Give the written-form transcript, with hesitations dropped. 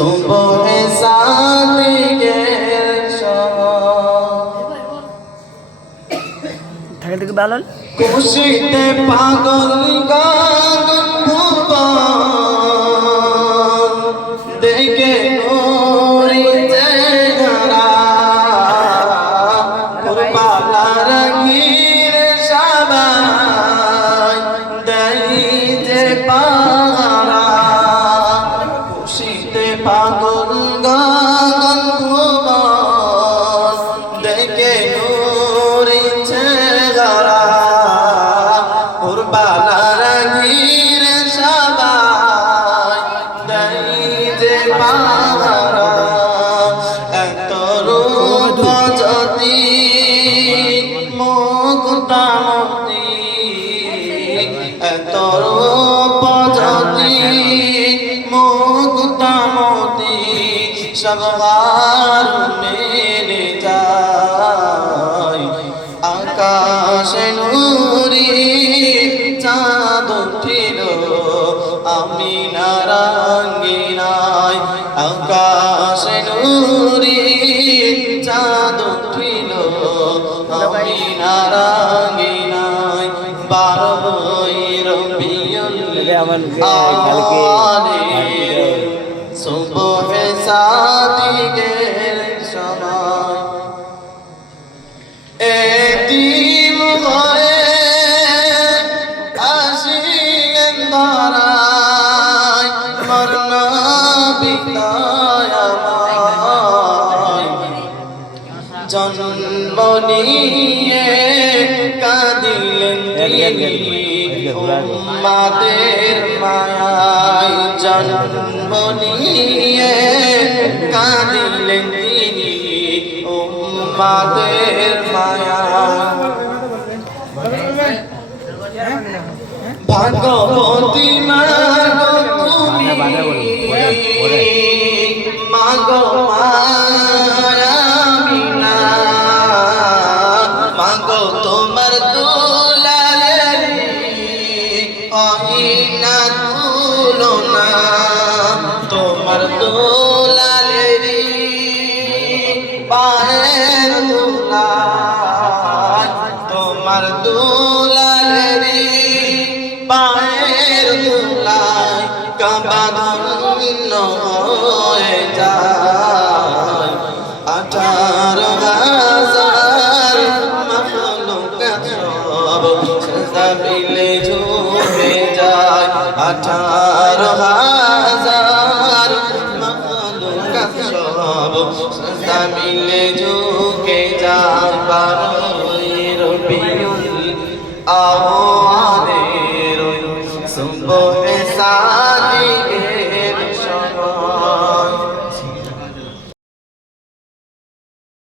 সুবহে সাদিকের সময় থাকে থেকে বালাল খুশিতে পাগল গাগন ভুবন দেখে নূরিতে ভরা কুরবালার ঘিরে সবাই দেই যে পাহারা খুশিতে পাগল গাগন ভুবন দেখে নূরিতে ভরা কুরবালার ঘিরে সবাই দেই যে পাহারা এত রূপ যদি মুক্তামতি এত রূপ যদি মুক্তামতি সব হার মেরে যায় আকাশে নূরি চাঁদ উঠিল আমিনার আঙ্গিনায় আকাশে নূরি চাঁদ উঠিল আমিনার আঙ্গিনায় 12 রবিউল আওয়ালে সুবহে সাদিকের সময় এতিম হয়ে আসিলেন ধরায় মরণ বিদায় আমায় জন্ম নিয়ে কাঁদিলেন তিনি উম্মতের মায়ায় জন্ম নিয়ে কাঁদিলেন তিনি উম্মতের মায়ায় ভাগবতী মাগো তুমি মাগো মায়ামিনা মাগো তোমার দুলালের অহিনা তুলনা তোমার দুলালের পায়ের দুলাল তোমার দুলালের পায়ের দুলাল কাবা ধন্য হয়ে যায় 18,000 মাখলুকাত সব সেজদা মিলে ঝুঁকে যায় 18,000 মাখলুকাত সব সেজদা মিলে ঝুঁকে যায় 12 রবিউল আওয়াল